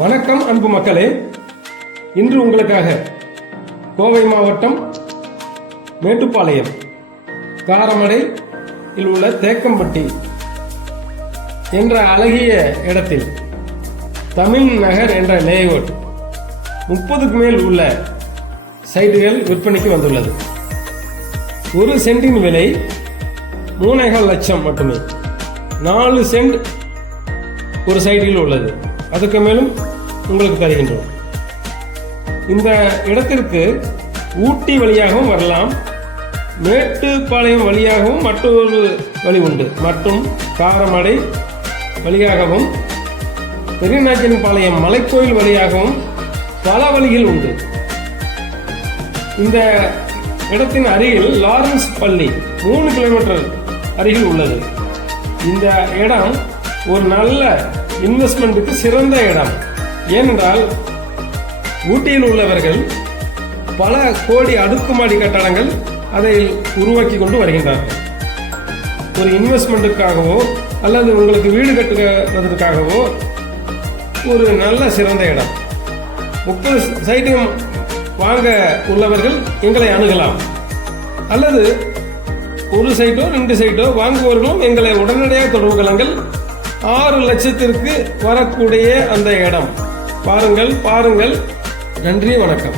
வணக்கம் அன்பு மக்களே, இன்று உங்களுக்காக கோவை மாவட்டம் மேட்டுப்பாளையம் காரமடையில் உள்ள தேக்கம்பட்டி என்ற அழகிய இடத்தில் தமிழ் நகர் என்ற லேஅவுட் 30க்கு மேல் உள்ள சைட்டுகள் விற்பனைக்கு வந்துள்ளது. ஒரு சென்டின் விலை 3.25 லட்சம் மட்டுமே. 4 சென்ட் ஒரு சைட்டில் உள்ளது. அதுக்கு மேலும் உங்களுக்கு தருகின்றோம். இந்த இடத்திற்கு ஊட்டி வழியாகவும் வரலாம், மேட்டுப்பாளையம் வழியாகவும் மற்றொரு வழி உண்டு, மற்றும் காரமடை வழியாகவும் பெரியநாயக்கன்பாளையம் மலைக்கோயில் வழியாகவும் பல வழிகள் உண்டு. இந்த இடத்தின் அருகில் லாரன்ஸ் பள்ளி 3 கிலோமீட்டர் அருகில் உள்ளது. இந்த இடம் ஒரு நல்ல இன்வெஸ்ட்மெண்ட்டுக்கு சிறந்த இடம். ஏனென்றால் ஊட்டியில் உள்ளவர்கள் பல கோடி அடுக்குமாடி கட்டடங்கள் அதை உருவாக்கி கொண்டு வருகின்றார்கள். ஒரு இன்வெஸ்ட்மெண்ட்டுக்காகவோ அல்லது உங்களுக்கு வீடு கட்டுவதற்காகவோ ஒரு நல்ல சிறந்த இடம். 30 சைட்டையும் வாங்க உள்ளவர்கள் எங்களை அணுகலாம், அல்லது ஒரு சைட்டோ 2 சைட்டோ வாங்குவவர்களும் எங்களை உடனடியாக தொடர்பு கொள்ளுங்கள். 6 லட்சத்திற்கு வரக்கூடிய அந்த இடம் பாருங்கள். நன்றி, வணக்கம்.